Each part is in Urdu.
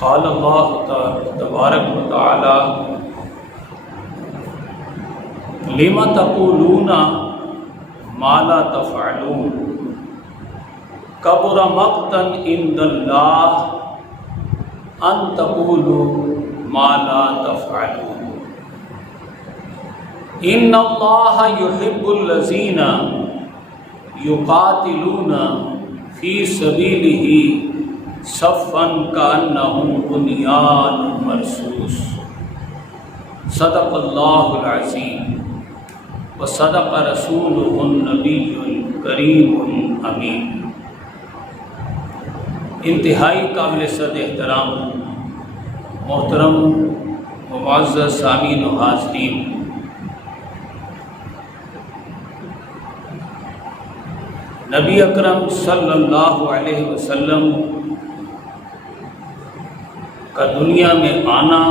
قال اللہ تبارک و تعالی لم تقولون ما لا تفعلون کبر مقتا عند اللہ ان تقولوا ما لا تفعلون ان اللہ یحب الذین یقاتلون فی سبیلہ صفا کأنہم بنیان مرصوص۔ صدق اللہ العظیم وصدق رسولہ النبی الکریم الامین۔ انتہائی قابل صد احترام محترم و معزز سامعین و حاضرین، نبی اکرم صلی اللہ علیہ وسلم کا دنیا میں آنا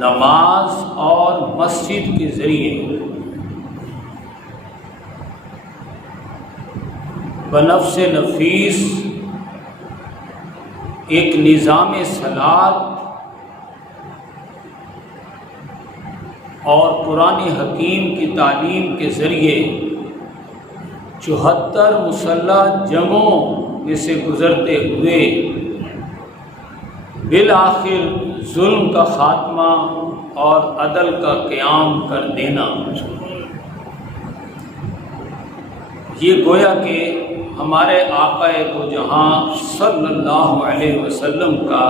نماز اور مسجد کے ذریعے بنفس نفیس ایک نظام صلاۃ اور قرآن حکیم کی تعلیم کے ذریعے 74 مسلح جنگوں میں سے گزرتے ہوئے بالآخر ظلم کا خاتمہ اور عدل کا قیام کر دینا، یہ گویا کہ ہمارے آقا دو جہاں صلی اللہ علیہ وسلم کا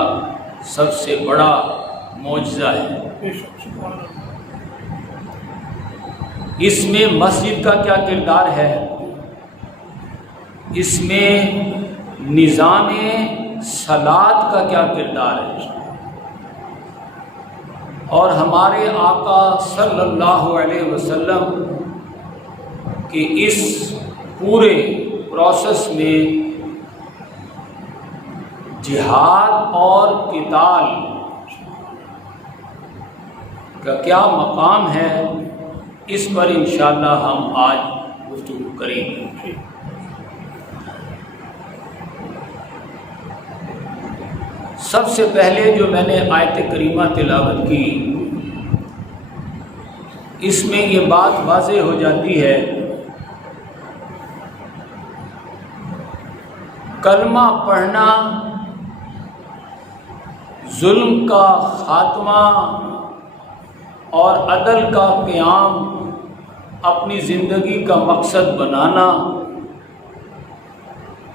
سب سے بڑا معجزہ ہے۔ اس میں مسجد کا کیا کردار ہے، اس میں نظام صلاۃ کا کیا کردار ہے، اور ہمارے آقا صلی اللہ علیہ وسلم کے اس پورے پروسیس میں جہاد اور قتال کا کیا مقام ہے، اس پر انشاءاللہ ہم آج گفتگو کریں گے۔ سب سے پہلے جو میں نے آیت کریمہ تلاوت کی، اس میں یہ بات واضح ہو جاتی ہے، کلمہ پڑھنا، ظلم کا خاتمہ اور عدل کا قیام اپنی زندگی کا مقصد بنانا،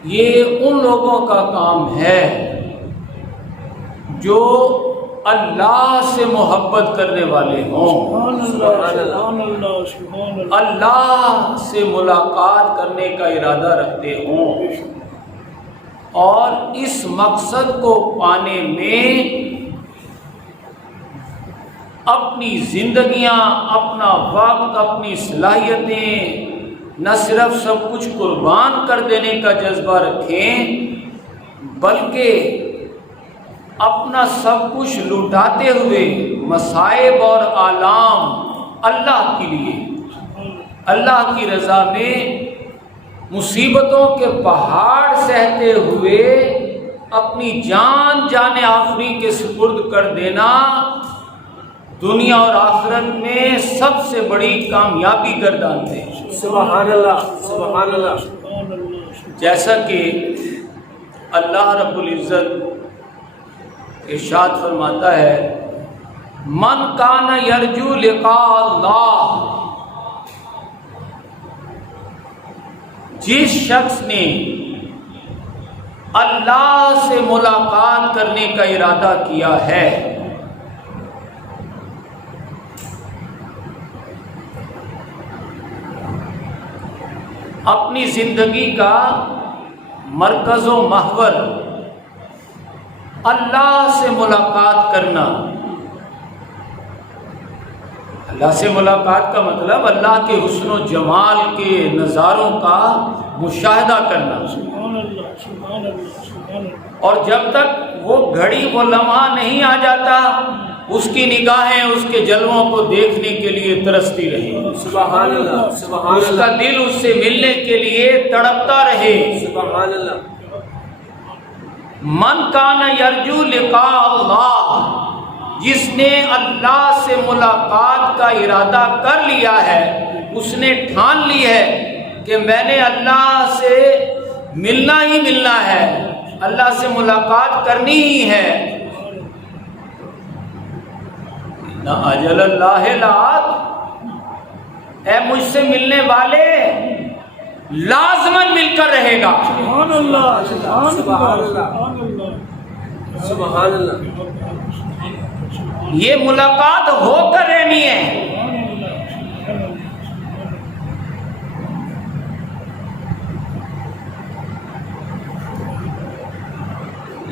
یہ ان لوگوں کا کام ہے جو اللہ سے محبت کرنے والے ہوں، اللہ سے ملاقات کرنے کا ارادہ رکھتے ہوں، اور اس مقصد کو پانے میں اپنی زندگیاں، اپنا وقت، اپنی صلاحیتیں نہ صرف سب کچھ قربان کر دینے کا جذبہ رکھیں، بلکہ اپنا سب کچھ لٹاتے ہوئے مصائب اور آلام اللہ کے لیے، اللہ کی رضا میں مصیبتوں کے پہاڑ سہتے ہوئے اپنی جان آفری کے سپرد کر دینا دنیا اور آخرت میں سب سے بڑی کامیابی گردانتے ہیں۔ سبحان اللہ، سبحان اللہ۔ جیسا کہ اللہ رب العزت ارشاد فرماتا ہے، من کان یرجو لقاء اللہ، جس شخص نے اللہ سے ملاقات کرنے کا ارادہ کیا ہے، اپنی زندگی کا مرکز و محور اللہ سے ملاقات کرنا۔ اللہ سے ملاقات کا مطلب اللہ کے حسن و جمال کے نظاروں کا مشاہدہ کرنا، اور جب تک وہ گھڑی وہ لمحہ نہیں آ جاتا اس کی نگاہیں اس کے جلووں کو دیکھنے کے لیے ترستی رہیں، سبحان اللہ سبحان اس کا اللہ دل اس سے ملنے کے لیے تڑپتا رہے۔ سبحان اللہ من کان یرجو لقاء اللہ، جس نے اللہ سے ملاقات کا ارادہ کر لیا ہے، اس نے ٹھان لی ہے کہ میں نے اللہ سے ملنا ہی ملنا ہے، اللہ سے ملاقات کرنی ہی ہے، نہ اجل اللہ لات، اے مجھ سے ملنے والے لازماً مل کر رہے گا۔ سبحان اللہ سبحان اللہ سبحان اللہ یہ ملاقات ہو کر رہنی ہے۔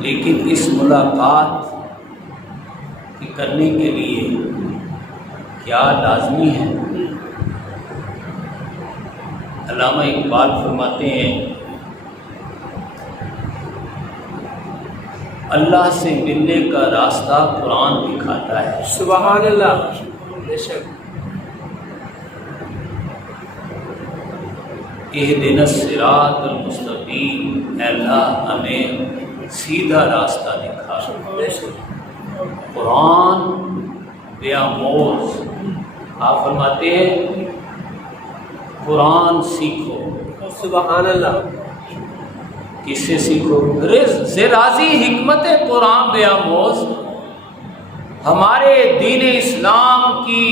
لیکن اس ملاقات کی کرنے کے لیے کیا لازمی ہے؟ علامہ اقبال فرماتے ہیں اللہ سے ملنے کا راستہ قرآن دکھاتا ہے۔ سبحان اللہ بے شک اہدنا الصراط المستقیم، اے اللہ ہمیں سیدھا راستہ دکھا۔ بے شک قرآن بیاموز، آپ فرماتے ہیں قرآن سیکھو۔ سبحان اللہ کس سے سیکھو؟ راضی حکمت قرآن بیاموز ہمارے دین اسلام کی،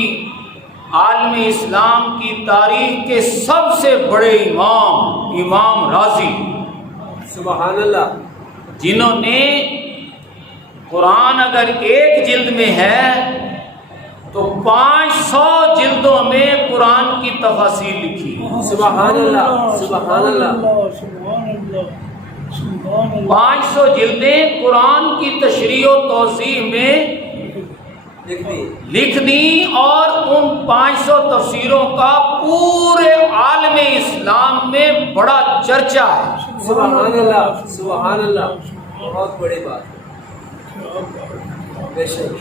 عالم اسلام کی تاریخ کے سب سے بڑے امام راضی، سبحان اللہ جنہوں نے قرآن اگر ایک جلد میں ہے تو 500 جلدوں میں قرآن کی تفاسیر لکھی۔ سبحان اللہ سبحان اللہ 500 جلدیں قرآن کی تشریح و توضیح میں لکھ دی، اور ان 500 تفسیروں کا پورے عالم اسلام میں بڑا چرچا ہے۔ سبحان اللہ سبحان اللہ بہت بڑی بات بے شک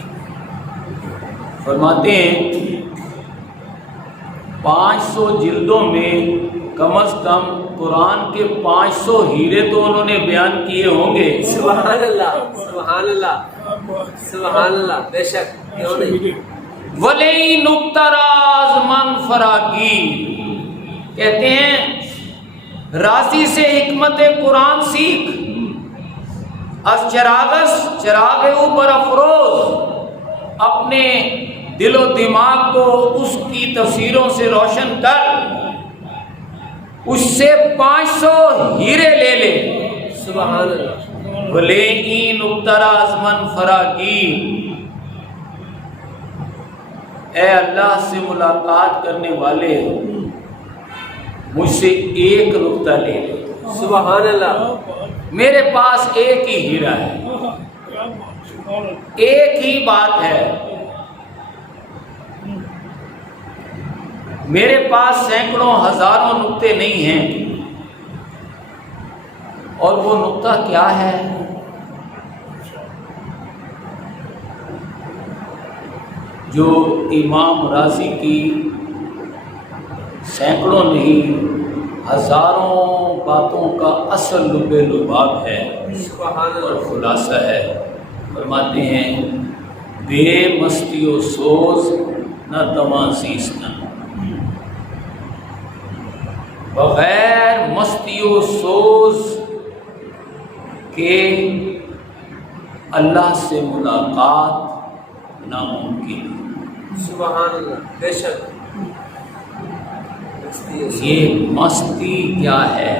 فرماتے ہیں 500 جلدوں میں کم از کم قرآن کے 500 ہیرے تو انہوں نے بیان کیے ہوں گے۔ سبحان اللہ سبحان اللہ سبحان اللہ بے شک کیوں نہیں۔ ولی نقطہ راز من فراگی، کہتے ہیں راضی سے حکمت قرآن سیکھ، از چراغ اوپر افروز، اپنے دل و دماغ کو اس کی تفسیروں سے روشن کر، اس سے 500 ہیرے لے لے۔ سبحان اللہ بھلے این ابتراز من فراگی، اے اللہ سے ملاقات کرنے والے مجھ سے ایک نقطہ لے لے۔ سبحان اللہ میرے پاس ایک ہی ہیرا ہے، ایک ہی بات ہے، میرے پاس سینکڑوں ہزاروں نقطے نہیں ہیں۔ اور وہ نقطہ کیا ہے؟ جو امام راضی کی سینکڑوں نہیں ہزاروں باتوں کا اصل لب لباب ہے اور خلاصہ ہے۔ فرماتے ہیں بے مستی و سوز نہ تمازیستن، بغیر مستی و سوز کے اللہ سے ملاقات ناممکن ہے۔ سبحان اللہ بے شک یہ مستی کیا ہے؟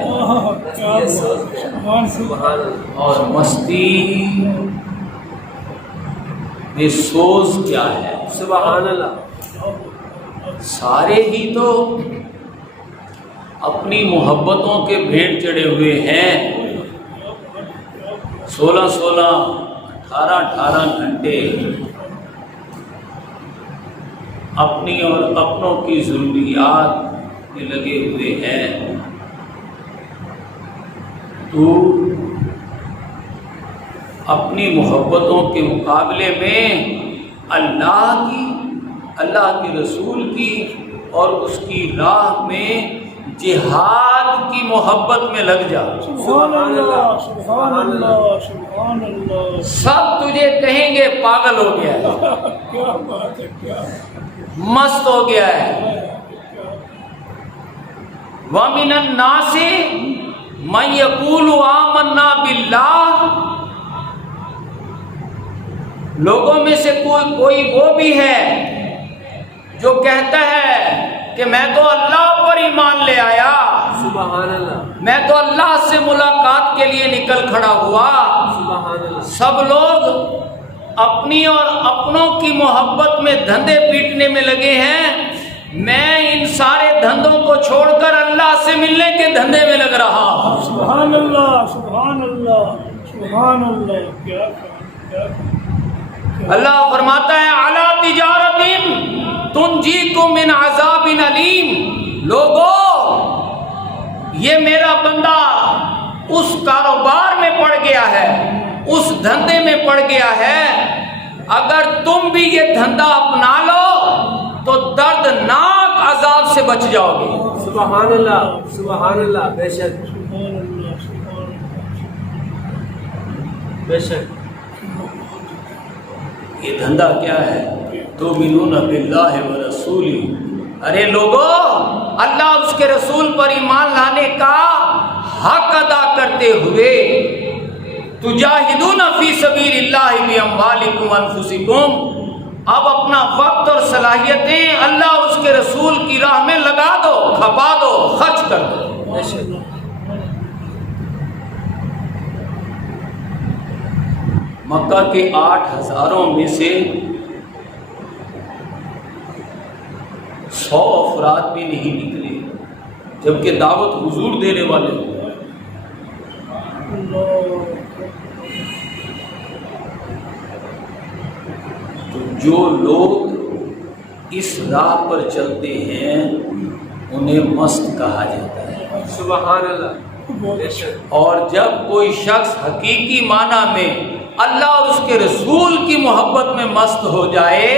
سبحان اللہ اور مستی میں سوز کیا ہے؟ سبحان اللہ سارے ہی تو اپنی محبتوں کے بھیڑ چڑھے ہوئے ہیں، 16 18 گھنٹے اپنی اور اپنوں کی ضروریات میں لگے ہوئے ہیں۔ تو اپنی محبتوں کے مقابلے میں اللہ کی، اللہ کے رسول کی اور اس کی راہ میں جہاد کی محبت میں لگ جا۔ سبحان اللہ سبحان اللہ سبحان اللہ، سب تجھے کہیں گے پاگل ہو گیا ہے، کیا بات ہے، کیا مست ہو گیا ہے۔ وَمِنَ النَّاسِ مَن يَقُولُ آمَنَّا بِاللَّهِ، لوگوں میں سے کوئی وہ بھی ہے جو کہتا ہے کہ میں تو اللہ پر ایمان لے آیا، سبحان اللہ، میں تو اللہ سے ملاقات کے لیے نکل کھڑا ہوا۔ سبحان اللہ، سب لوگ اپنی اور اپنوں کی محبت میں دھندے پیٹنے میں لگے ہیں، میں ان سارے دھندوں کو چھوڑ کر اللہ سے ملنے کے دھندے میں لگ رہا ہوں۔ سبحان اللہ سبحان اللہ سبحان اللہ، کیا کیا اللہ فرماتا ہے اعلیٰ تجارت تنجیکم من عذاب علیم، لوگو یہ میرا بندہ اس کاروبار میں پڑ گیا ہے، اس دھندے میں پڑ گیا ہے، اگر تم بھی یہ دھندا اپنا لو تو دردناک عذاب سے بچ جاؤ گے۔ سبحان اللہ، سبحان اللہ، بے شک، سبحان اللہ سبحان بے شک، یہ دھندا کیا ہے؟ تؤمنون باللہ ورسولہ، ارے لوگو اللہ اور اس کے رسول پر ایمان لانے کا حق ادا کرتے ہوئے تجاہدون فی سبیل اللہ باموالکم وانفسکم، اب اپنا وقت اور صلاحیتیں اللہ اور اس کے رسول کی راہ میں لگا دو، کھپا دو، خرچ کر دو۔ بے شک، مکہ کے 8,000 میں سے 100 افراد بھی نہیں نکلے، جبکہ دعوت حضور دینے والے ہوں۔ تو جو لوگ اس راہ پر چلتے ہیں انہیں مست کہا جاتا ہے، سبحان اللہ، بے شک، اور جب کوئی شخص حقیقی معنی میں اللہ اور اس کے رسول کی محبت میں مست ہو جائے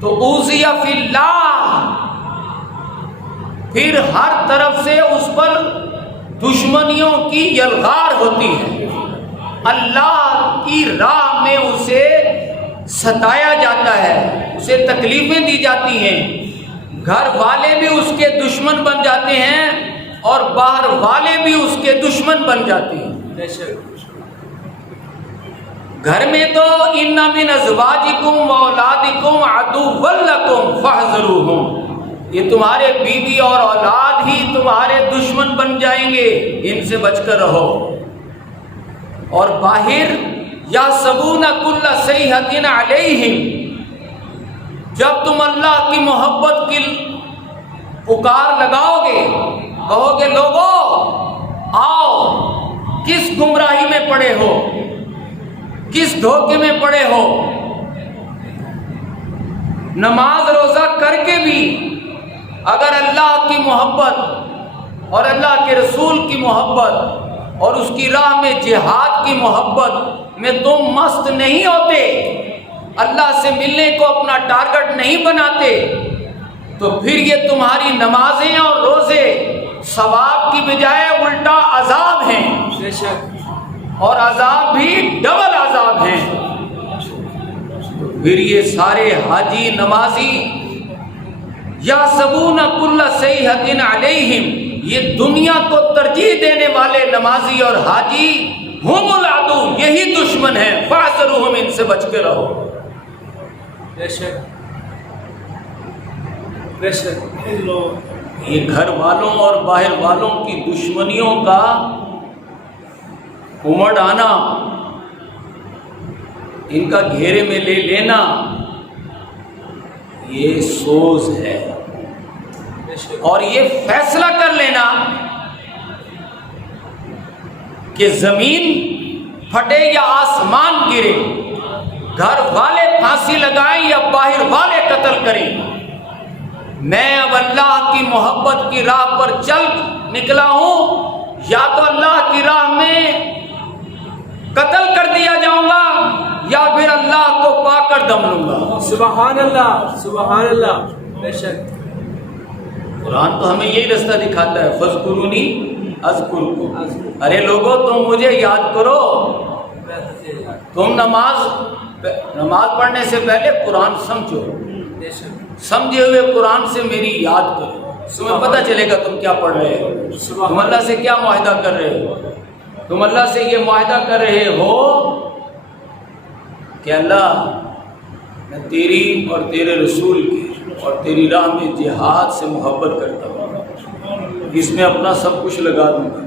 تو اوذی فی اللہ، پھر ہر طرف سے اس پر دشمنیوں کی یلغار ہوتی ہے، اللہ کی راہ میں اسے ستایا جاتا ہے، اسے تکلیفیں دی جاتی ہیں، گھر والے بھی اس کے دشمن بن جاتے ہیں اور باہر والے بھی اس کے دشمن بن جاتے ہیں۔ بے شک، گھر میں تو ان من ازواجکم و اولادکم عدو لکم فاحذروہم، یہ تمہارے بیوی اور اولاد ہی تمہارے دشمن بن جائیں گے، ان سے بچ کر رہو۔ اور باہر یحسبون کل صیحۃ علیہم، جب تم اللہ کی محبت کی پکار لگاؤ گے، کہو گے لوگو آؤ، کس گمراہی میں پڑے ہو، کس دھوکے میں پڑے ہو، نماز روزہ کر کے بھی اگر اللہ کی محبت اور اللہ کے رسول کی محبت اور اس کی راہ میں جہاد کی محبت میں تم مست نہیں ہوتے، اللہ سے ملنے کو اپنا ٹارگٹ نہیں بناتے، تو پھر یہ تمہاری نمازیں اور روزے ثواب کی بجائے الٹا عذاب ہیں، بے شک، اور عذاب بھی ڈبل عذاب ہیں۔ پھر یہ سارے حاجی نمازی یحسبون کل صیحۃ علیہم، یہ دنیا کو ترجیح دینے والے نمازی اور حاجی ہم العدو، یہی دشمن ہیں، فاحذروہم، ان سے بچ کے رہو۔ بے شک، بے شک، یہ گھر والوں اور باہر والوں کی دشمنیوں کا امڑ آنا، ان کا گھیرے میں لے لینا، یہ سوز ہے، بے شک، اور یہ فیصلہ کر لینا کہ زمین پھٹے یا آسمان گرے، گھر والے پھانسی لگائیں یا باہر والے قتل کریں، میں اب اللہ کی محبت کی راہ پر چل نکلا ہوں، یا تو اللہ کی راہ میں قتل کر دیا جاؤں گا یا پھر اللہ کو پا کر دم لوں گا۔ سبحان اللہ، سبحان اللہ، بے شک قرآن تو ہمیں یہی رستہ دکھاتا ہے، فاذکرونی اذکرکم۔ ارے لوگوں تم مجھے یاد کرو، تم نماز پڑھنے سے پہلے قرآن سمجھو، بے شک سمجھے ہوئے قرآن سے میری یاد کرو، تمہیں پتہ چلے گا تم کیا پڑھ رہے ہو، تم اللہ سے کیا معاہدہ کر رہے ہو۔ تم اللہ سے یہ معاہدہ کر رہے ہو کہ اللہ میں تیری اور تیرے رسول کی اور تیری راہ میں جہاد سے محبت کرتا ہوں، اس میں اپنا سب کچھ لگا دوں گا۔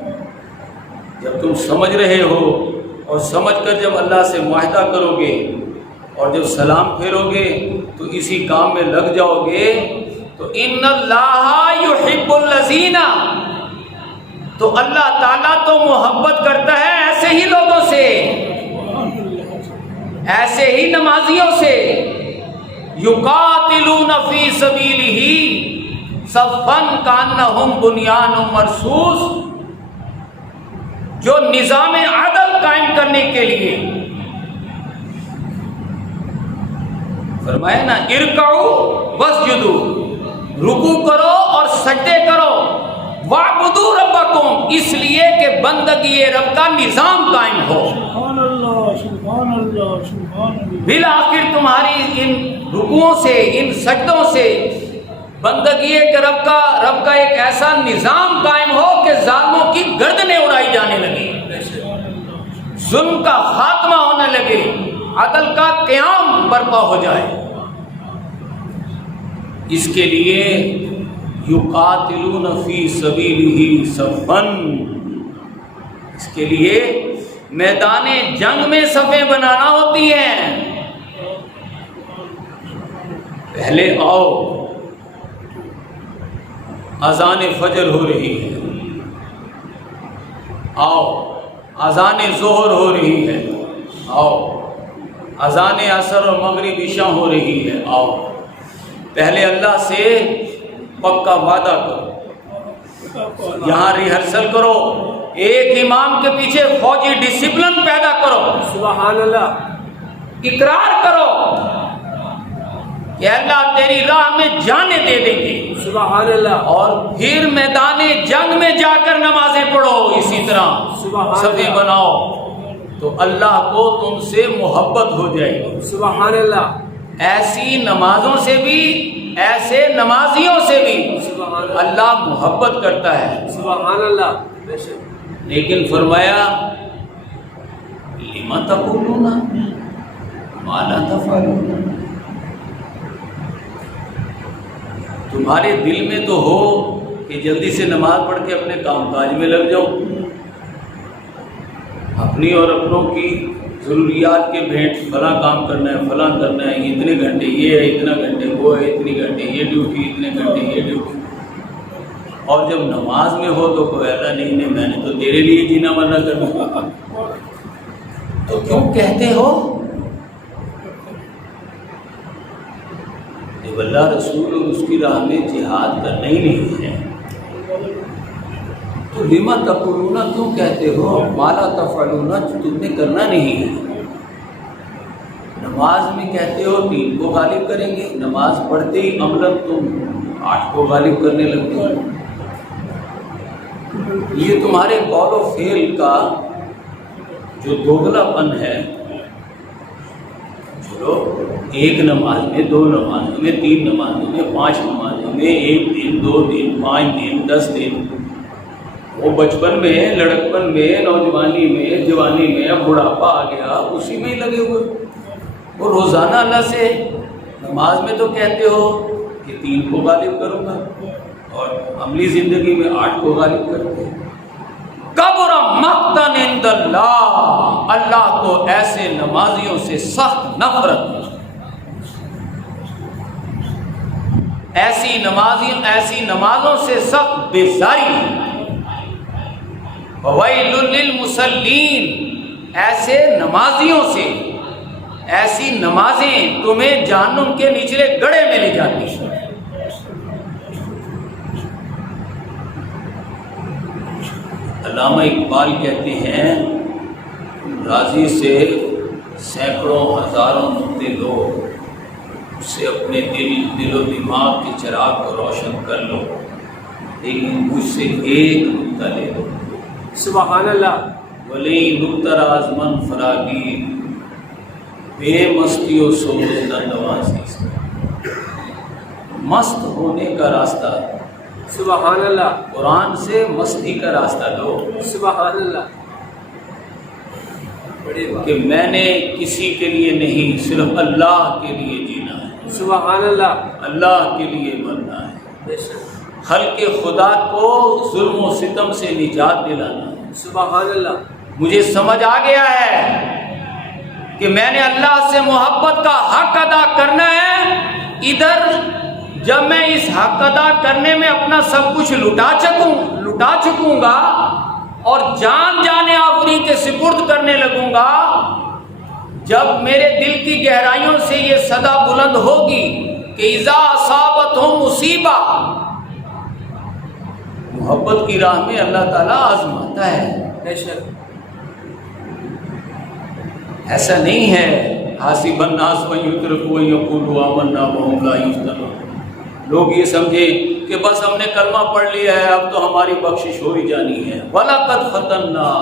جب تم سمجھ رہے ہو اور سمجھ کر جب اللہ سے معاہدہ کرو گے اور جب سلام پھیرو گے تو اسی کام میں لگ جاؤ گے تو ان اللہ یحب الذین، تو اللہ تعالیٰ تو محبت کرتا ہے ایسے ہی لوگوں سے، ایسے ہی نمازیوں سے، یقاتلون فی سبیلہ صفا کانہم بنیان مرصوص، جو نظام عدل قائم کرنے کے لیے فرمایا نا ارکعوا واسجدوا، رکوع کرو اور سجدے کرو، وَاعْبُدُوا رَبَّكُمْ، اس لیے کہ بندگی رب کا نظام قائم ہو۔ سبحان اللہ، سبحان اللہ، سبحان اللہ۔ بالآخر تمہاری ان رکوعوں سے، ان سجدوں سے بندگی کہ رب کا ایک ایسا نظام قائم ہو کہ ظالموں کی گردنیں اڑائی جانے لگی، ظلم کا خاتمہ ہونے لگے، عدل کا قیام برپا ہو جائے۔ اس کے لیے یقاتلون فی سبیلہ صفا، اس کے لیے میدان جنگ میں صفیں بنانا ہوتی ہیں۔ پہلے آؤ، اذان فجر ہو رہی ہے، آؤ اذان ظہر ہو رہی ہے، آؤ اذان عصر اور مغرب عشاء ہو رہی ہے، آؤ پہلے اللہ سے پکا وعدہ کرو، یہاں ریہرسل کرو، ایک امام کے پیچھے فوجی ڈسپلن پیدا کرو، سبحان اللہ، اقرار کرو کہ اللہ تیری راہ میں جانیں دے دیں گے، سبحان اللہ، اور پھر میدان جنگ میں جا کر نمازیں پڑھو، اسی طرح صفیں بناؤ تو اللہ کو تم سے محبت ہو جائے گی۔ سبحان اللہ، ایسی نمازوں سے بھی، ایسے نمازیوں سے بھی اللہ محبت کرتا ہے۔ سبحان اللہ، بے شک لیکن فرمایا لما تقولون ما لا تفعلون، تمہارے دل میں تو ہو کہ جلدی سے نماز پڑھ کے اپنے کام کاج میں لگ جاؤ، اپنی اور اپنوں کی ضروریات کے بھیٹ، فلاں کام کرنا ہے، فلاں کرنا ہے، اتنے گھنٹے یہ ہے، اتنا گھنٹے وہ ہے، اتنے گھنٹے یہ ڈیوٹی، اتنے گھنٹے یہ ڈیوٹی، اور جب نماز میں ہو تو کوئی ایسا نہیں میں نے تو تیرے لیے جینا مرنا کرنا، تو کیوں کہتے ہو؟ جب اللہ رسول اور اس کی راہ میں جہاد کرنا ہی نہیں ہے تو لما تقولون کیوں کہتے ہو ما لا تفعلون، جو تم نے کرنا نہیں ہے۔ نماز میں کہتے ہو 3 کو غالب کریں گے، نماز پڑھتے ہی عملاً تم 8 کو غالب کرنے لگتے ہو۔ یہ تمہارے قول و فعل کا جو دوگلا پن ہے، چلو ایک نماز میں، 2 نمازوں میں، 3 نمازوں میں، 5 نمازوں میں، 1 دن، 2 دن، 5 دن، 10 دن، وہ بچپن میں، لڑکپن میں، نوجوانی میں، جوانی میں، بڑھاپا آ گیا، اسی میں ہی لگے ہوئے۔ وہ روزانہ اللہ سے نماز میں تو کہتے ہو کہ 3 کو غالب کروں گا، اور عملی زندگی میں 8 کو غالب کرتے ہیں۔ کبر مقتا عند اللہ، اللہ کو ایسے نمازیوں سے سخت نفرت، ایسی نمازوں سے سخت بیزاری۔ وَوَيْلٌ لِّلْمُصَلِّينَ، ایسے نمازیوں سے، ایسی نمازیں تمہیں جہنم کے نچلے گڑھے میں لے جاتی ہیں۔ علامہ اقبال کہتے ہیں راضی سے سینکڑوں ہزاروں نقطے لو، اس سے اپنے دل و دماغ کے چراغ کو روشن کر لو، لیکن مجھ سے ایک نقطہ لے لو۔ سبحان اللہ۔ ولی نقطہ آزمن فراگی بے مستی و سوز نوازی، مست ہونے کا راستہ سبحان اللہ۔ قرآن سے مستی کا راستہ لو، سبحان اللہ۔ بڑی بات۔ کہ میں نے کسی کے لیے نہیں، صرف اللہ کے لیے جینا ہے، سبحان اللہ۔ اللہ کے لیے مرنا ہے، بے شک۔ خلق خدا کو ظلم و ستم سے نجات دلانا ہے۔ سبحان اللہ۔ مجھے سمجھ آ گیا ہے کہ میں نے اللہ سے محبت کا حق ادا کرنا ہے، ادھر جب میں اس حق ادا کرنے میں اپنا سب کچھ لٹا چکوں گا اور جان جانے آفری کے سپرد کرنے لگوں گا، جب میرے دل کی گہرائیوں سے یہ صدا بلند ہوگی کہ اذا اصابتہم مصیبہ، محبت کی راہ میں اللہ تعالیٰ آزماتا ہے۔ بے شک۔ ایسا نہیں ہے حاسب الناس من یترکوا یقولوا آمنا وهم لا یفتنون، لوگ یہ سمجھے کہ بس ہم نے کلمہ پڑھ لیا ہے اب تو ہماری بخشش ہو ہی جانی ہے۔ وَلَقَدْ فَتَنَّا،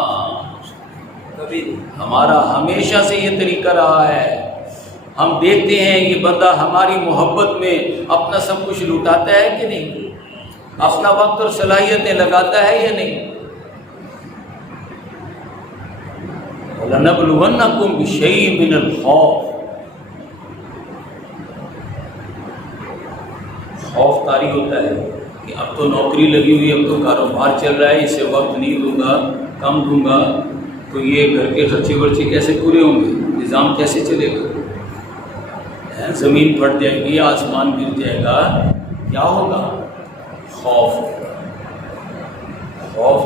کبھی نہیں۔ ہمارا ہمیشہ سے یہ طریقہ رہا ہے، ہم دیکھتے ہیں یہ بندہ ہماری محبت میں اپنا سب کچھ لٹاتا ہے کہ نہیں، اپنا وقت اور صلاحیتیں لگاتا ہے یا نہیں۔ وَلَنَبْلُوَنَّكُمْ بِشَيْءٍ مِّنَ الْخَوْفِ، خوف طاری ہوتا ہے کہ اب تو نوکری لگی ہوئی، اب تو کاروبار چل رہا ہے، اسے وقت نہیں دوں گا، کم دوں گا تو یہ گھر کے خرچے ورچے کیسے پورے ہوں گے، نظام کیسے چلے گا، زمین پھٹ جائے گی، آسمان گر جائے گا، کیا ہوگا؟ خوف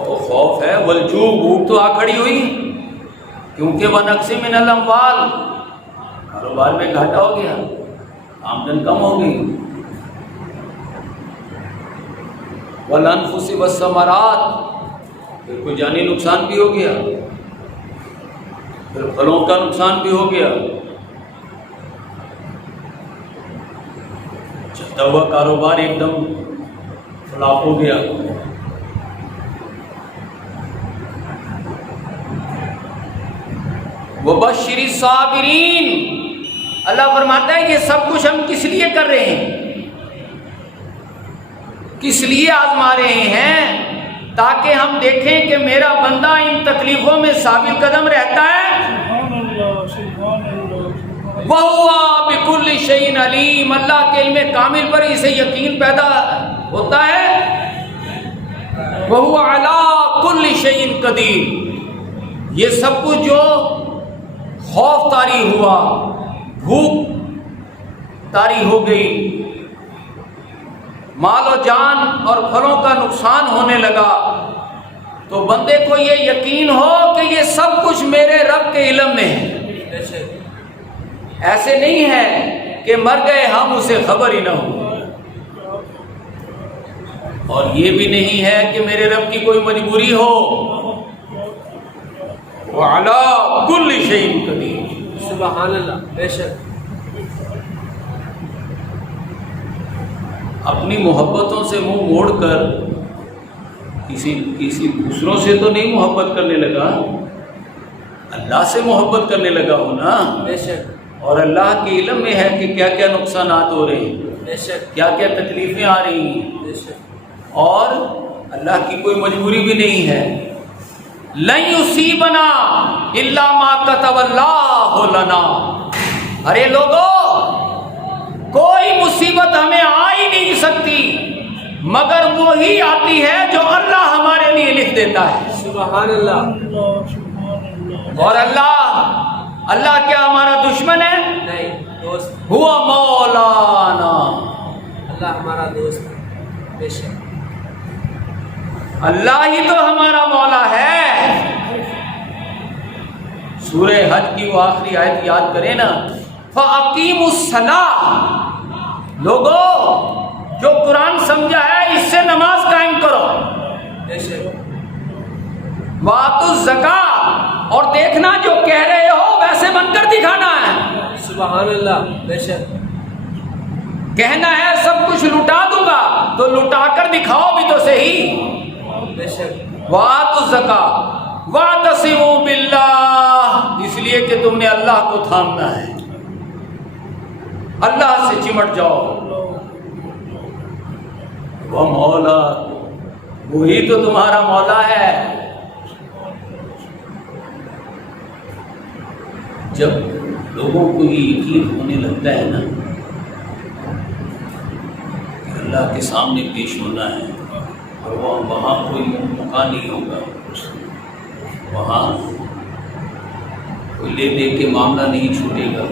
تو خوف ہے۔ والجوع، بھوک تو آ کھڑی ہوئی، کیونکہ وَنَقْصٍ مِّنَ الْأَمْوَالِ، کاروبار میں گھاٹا ہو گیا، آمدن کم ہو گئی۔ وَالْأَنفُسِ وَالثَّمَرَاتِ، پھر کوئی جانی نقصان بھی ہو گیا، پھر پھلوں کا نقصان بھی ہو گیا، چلتا ہوا کاروبار ایک دم فلاپ ہو گیا۔ وَبَشِّرِ الصَّابِرِينَ، اللہ فرماتا ہے یہ سب کچھ ہم کس لیے کر رہے ہیں، کس لیے آزما رہے ہیں، تاکہ ہم دیکھیں کہ میرا بندہ ان تکلیفوں میں ثابت قدم رہتا ہے۔ سبحان اللہ، سبحان اللہ۔ وَهُوَ بِكُلِّ شَيْءٍ عَلِيمٌ، اللہ کے علم کامل پر اسے یقین پیدا ہوتا ہے۔ وَهُوَ عَلَىٰ كُلِّ شَيْءٍ قَدِيرٌ، یہ سب کچھ جو خوف طاری ہوا، بھوک طاری ہو گئی، مال و جان اور پھلوں کا نقصان ہونے لگا، تو بندے کو یہ یقین ہو کہ یہ سب کچھ میرے رب کے علم میں ہے۔ بے شک۔ ایسے نہیں ہے کہ مر گئے ہم اسے خبر ہی نہ ہو، اور یہ بھی نہیں ہے کہ میرے رب کی کوئی مجبوری ہو۔ وَعَلَىٰ كُلِّ شَيْءٍ قَدِيرٌ، سبحان اللہ۔ بے شک۔ اپنی محبتوں سے منہ موڑ کر کسی دوسروں سے تو نہیں محبت کرنے لگا، اللہ سے محبت کرنے لگا ہو نا، بے شک۔ اور اللہ کے علم میں ہے کہ کیا کیا نقصانات ہو رہے ہیں، بے شک۔ کیا کیا تکلیفیں آ رہی ہیں، بے شک۔ اور اللہ کی کوئی مجبوری بھی نہیں ہے۔ لن یصیبنا الا ما کتب اللہ لنا، ارے لوگو کوئی مصیبت ہمیں آ ہی نہیں سکتی مگر وہی آتی ہے جو اللہ ہمارے لیے لکھ دیتا ہے۔ سبحان اللہ۔ سبحان اللہ۔ اور اللہ کیا ہمارا دشمن ہے؟ نہیں، دوست۔ ہوا مولانا، اللہ ہمارا دوست ہے۔ بے شک۔ اللہ ہی تو ہمارا مولا ہے۔ سورہ حج کی وہ آخری آیت یاد کریں نا، فَأَقِيمُوا الصَّلَاةَ، لوگو جو قرآن سمجھا ہے اس سے نماز قائم کرو۔ بے شک۔ وَآتُوا الزَّکَاۃَ، اور دیکھنا جو کہہ رہے ہو ویسا سے بن کر دکھانا ہے. سبحان اللہ بے شک کہنا ہے سب کچھ لٹا دوں گا تو لٹا کر دکھاؤ بھی تو صحیح. بے شک وَآتُوا الزَّکَاۃَ وَاعْتَصِمُوا بِاللَّهِ، اس لیے کہ تم نے اللہ کو تھامنا ہے، اللہ سے چمٹ جاؤ. وہ مولا، وہی تو تمہارا مولا ہے. جب لوگوں کو یہ یقین ہونے لگتا ہے نا کہ اللہ کے سامنے پیش ہونا ہے اور وہاں کوئی مکان نہیں ہوگا، وہاں کوئی لے دے کے معاملہ نہیں چھوٹے گا،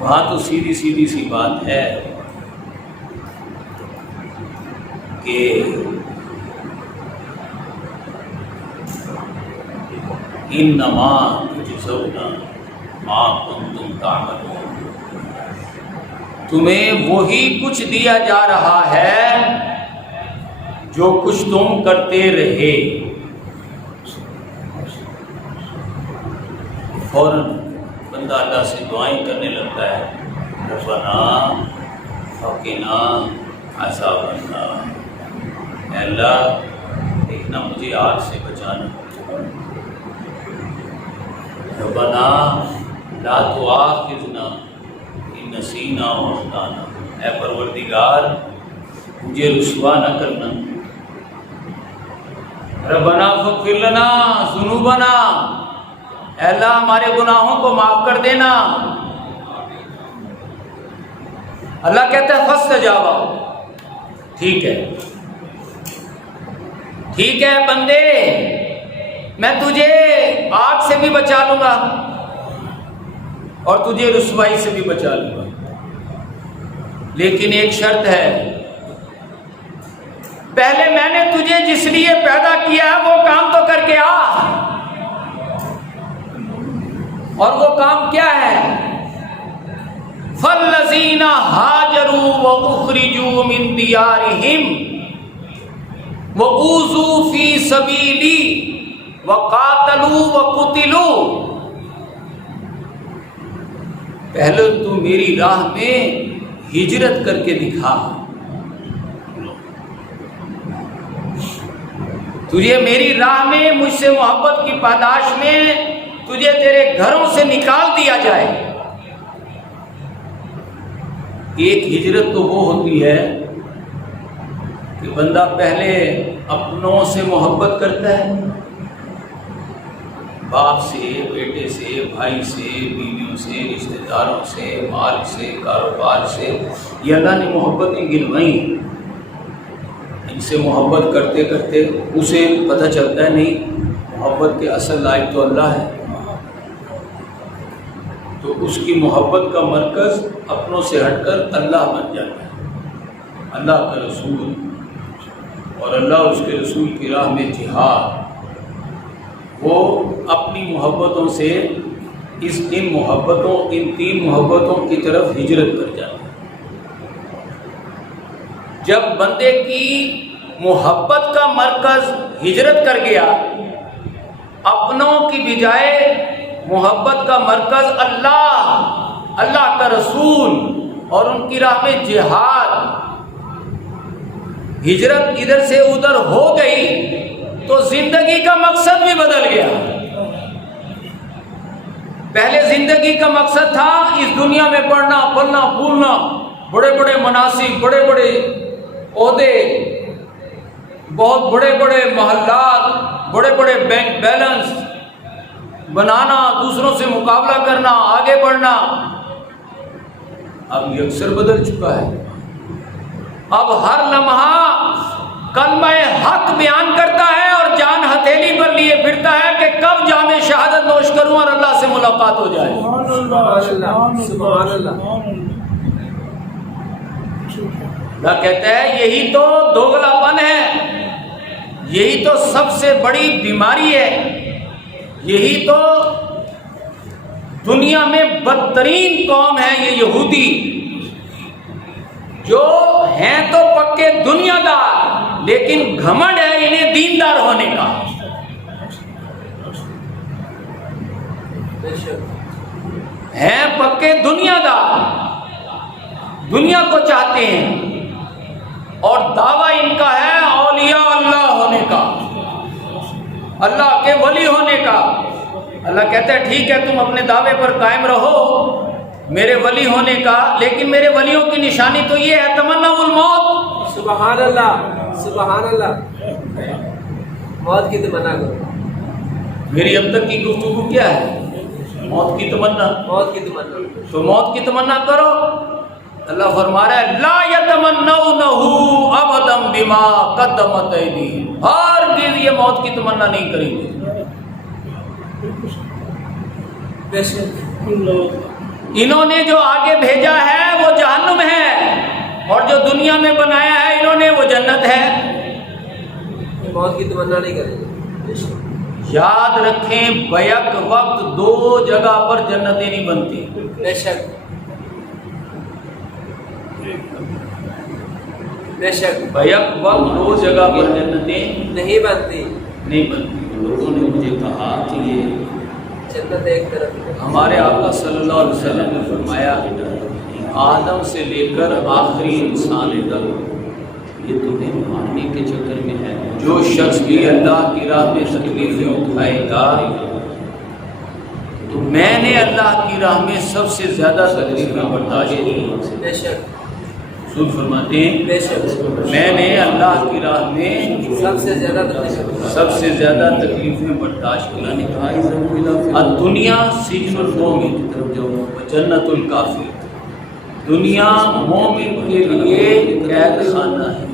وہاں تو سیدھی سی بات ہے کہ انما تجزون ما کنتم تعملون، تمہیں وہی کچھ دیا جا رہا ہے جو کچھ تم کرتے رہے. فوراً بندہ اللہ سے دعائیں کرنے لگتا ہے، ربنا فقنا عذاب النار، اے اللہ دیکھنا مجھے آگ سے بچانا. ربنا لا تؤاخذنا ان نسینا واخطانا، اے پروردگار مجھے رسوا نہ کرنا. ربنا فاغفر لنا ذنوبنا، اے اللہ ہمارے گناہوں کو معاف کر دینا. اللہ کہتا ہے فاستجاب، ٹھیک ہے بندے، میں تجھے آگ سے بھی بچا لوں گا اور تجھے رسوائی سے بھی بچا لوں گا، لیکن ایک شرط ہے، پہلے میں نے تجھے جس لیے پیدا کیا ہے وہ کام تو کر کے آ. اور وہ کام کیا ہے؟ فَالَّذِينَ هَاجَرُوا وَأُخْرِجُوا مِن دِيَارِهِمْ وَأُوذُوا فِي سَبِيلِي وَقَاتَلُوا وَقُتِلُوا، پہلے تو میری راہ میں ہجرت کر کے دکھا. تجھے میری راہ میں مجھ سے محبت کی پاداش میں تجھے تیرے گھروں سے نکال دیا جائے. ایک ہجرت تو وہ ہوتی ہے کہ بندہ پہلے اپنوں سے محبت کرتا ہے، باپ سے، بیٹے سے، بھائی سے، بیویوں سے، رشتہ داروں سے، مال سے، کاروبار سے. یہ اللہ نے محبتیں گنوائیں. ان سے محبت کرتے کرتے اسے پتہ چلتا ہے نہیں محبت کے اصل لائق تو اللہ ہے، تو اس کی محبت کا مرکز اپنوں سے ہٹ کر اللہ بن جاتا ہے. اللہ کا رسول اور اللہ اس کے رسول کی راہ میں جہاد، وہ اپنی محبتوں سے ان تین محبتوں کی طرف ہجرت کر جاتا ہے. جب بندے کی محبت کا مرکز ہجرت کر گیا، اپنوں کی بجائے محبت کا مرکز اللہ کا رسول اور ان کی راہ میں جہاد، ہجرت ادھر سے ادھر ہو گئی تو زندگی کا مقصد بھی بدل گیا. پہلے زندگی کا مقصد تھا اس دنیا میں پڑھنا پھلنا پھولنا، بڑے بڑے مناصب، بڑے بڑے عہدے، بہت بڑے بڑے محلات، بڑے بڑے بینک بیلنس بنانا، دوسروں سے مقابلہ کرنا، آگے بڑھنا. اب یہ اکثر بدل چکا ہے. اب ہر لمحہ کلمہ حق بیان کرتا ہے اور جان ہتھیلی پر لیے پھرتا ہے کہ کب جام شہادت نوش کروں اور اللہ سے ملاقات ہو جائے. سبحان اللہ. اللہ کہتا ہے یہی تو دوغلا پن ہے، یہی تو سب سے بڑی بیماری ہے، یہی تو دنیا میں بدترین قوم ہے یہ یہودی، جو ہیں تو پکے دنیا دار لیکن گھمنڈ ہے انہیں دیندار ہونے کا. بے شک ہیں پکے دنیا دار، دنیا کو چاہتے ہیں، اور دعویٰ ان کا ہے اولیاء اللہ ہونے کا، اللہ کے ولی ہونے کا۔ اللہ کہتا ہے ٹھیک ہے تم اپنے دعوے پر قائم رہو میرے ولی ہونے کا، لیکن میرے ولیوں کی نشانی تو یہ ہے تمنا الموت۔ سبحان اللہ، سبحان اللہ، موت کی تمنا کرو، میری اب تک کی گفتگو کیا ہے؟ موت کی تمنا۔ موت کی تمنا، تو موت کی تمنا کرو۔ اللہ فرما رہا ہے لا یتمنونہ ابدا بما قدمت ایدیہم، ہرگز یہ موت کی تمنا نہیں کریں گے۔ بے شک انہوں نے جو آگے بھیجا ہے وہ جہنم ہے، اور جو دنیا میں بنایا ہے انہوں نے وہ جنت ہے۔ موت کی تمنا نہیں کریں گے۔ بے شک یاد رکھیں بیک وقت دو جگہ پر جنتیں نہیں بنتی۔ بے شک بے شک بیک وقت دو جگہ پر جنتیں نہیں بنتی، نہیں بنتی۔ لوگوں نے مجھے کہا کہ یہ جنت ایک طرف ہے۔ ہمارے آقا صلی اللہ علیہ وسلم نے فرمایا آدم سے لے کر آخری انسان تک یہ تمہیں ماننے کے چکر میں ہے۔ جو شخص بھی اللہ کی راہ میں تکلیفیں اٹھائے گا تو میں نے اللہ کی راہ میں سب سے زیادہ تکلیفیں برداشت کی۔ بے شک رسول فرماتے ہیں بے شک میں نے اللہ کی راہ میں سب سے زیادہ تکلیف، سب سے زیادہ تکلیفیں برداشت کرنے کہا دنیا سجن المومن کی طرف جاؤ جنت الکافر، دنیا مومن کے لیے قید خانہ ہے